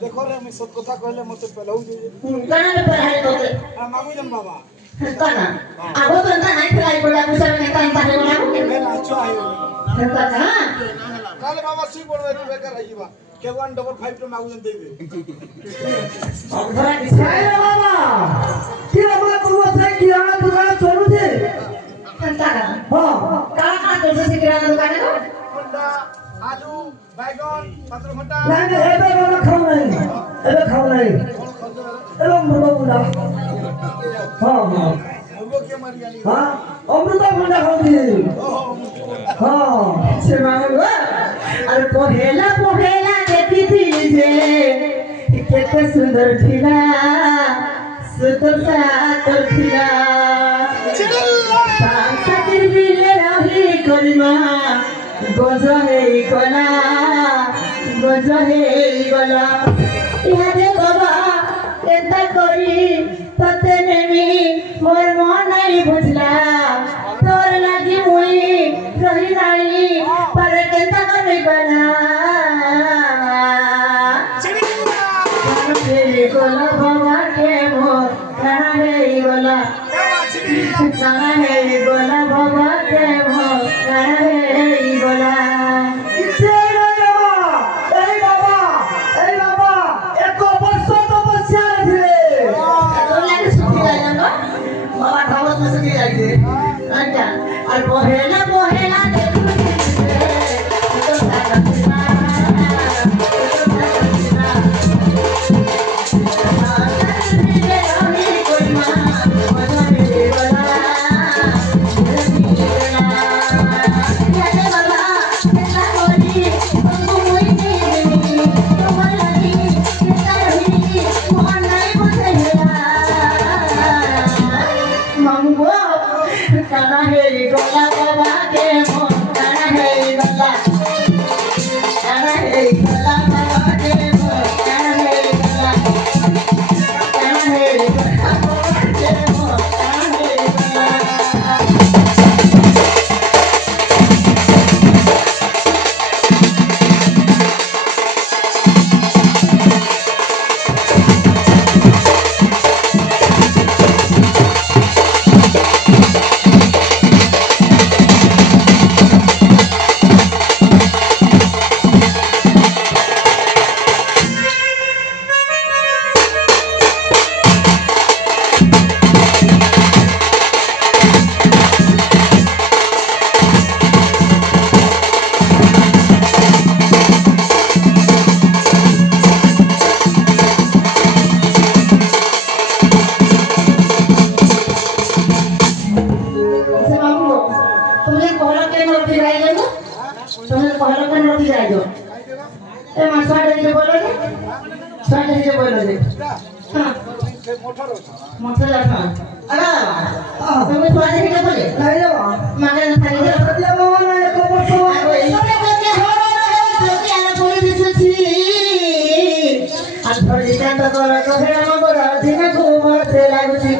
देखो रे मैं सब कथा कहले मते पलाऊ जे काना पे पढ़ाई होते मागु जन बाबा काना आगो तो ना नहीं पढ़ाई पड़ा कुछ नहीं कान ताहे वाला मैं नाचो आयो काना काले बाबा सी बोल रे बेकार आईबा K1 double 5 to मागून देबे ଅଭରା କିଛି ଆରେ ବାବା କି ଆମର ତୁମ ସେ କିରାଣା ଦୋକାନ ଚଲୁଛି କେନ୍ତା ହଁ କାଣା କାଣା କରୁଛ ସେ କିରାଣା ଦୋକାନରେ अंडा आलू बैगन पत्र घंटा ନାଇଁ ନାଇଁ ଏବେ ବାବା ଖାଉ ନାହିଁ ଏବେ ମୃଗ ବୁଣ୍ଡା ହଁ ହଁ मुर्गो के मार गया ହଁ ଅମୃତ ଭଣ୍ଡା ଖାଉଛି ହଁ ସେ ମାମୁଁ ଆରେ ପହେଲା ଦେଖିଥିଲି ଯେ କେତେ ସୁନ୍ଦର ଥିଲା ସୁନ୍ଦର ସାତର ଥିଲା ସାଥିର ବିଲେ ରହି କରିମା ଗଜ ହେଇଗଲା ଇହାଦେ ବାବା କେନ୍ତା କରି ତତେ ନେମି ମୋର ମନ ନାଇଁ ବୁଝଲା ତୋର ଲାଗି ମୁଇଁ ରହି ନାଇଁ ପରେ କେନ୍ତା କରି ଗଲା ଗଲା ବାବା କେ ମୋର କାଣା ହେଇଗଲା ବାବା କେ ମୋର କାଣା ହେଇଗଲା ଏକ ବର୍ଷ ତପସ୍ୟାରେ ଥିଲେ তোর লাগে সুখী লাগে না বাবা ধাবা তো সুখী লাগে আচ্ছা আর পহেলা কানা হেই গলা বাবা কে মন কানা হেই গলা বাবা কে মন কানা হেই গলা বাবা কে মন কানা হেই গলা মথা লাগা আরে তুমি তো আজ থেকে বলে ନାଇଁ ବାବା মানে থাকি দে এতিয়া বাবা না ଏକ ବର୍ଷ তোরে বলতে হলো তোকে আলা বলে দিছি আর ধরে কান্ত করে কহে আমার দিন ঘুমতে লাগুছি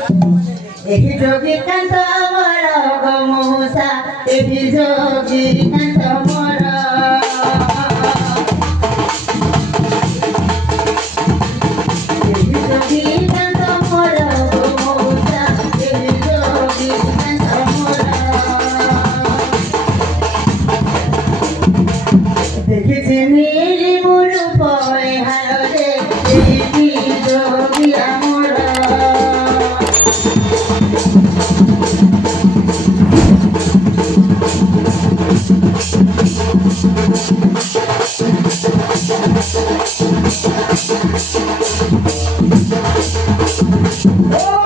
এই যোগী কান্ত আমার গমোসা এই যোগী কান্ত আমার দেখেছি নীলি মুরু পয় হারে এই যোগী আমরা ও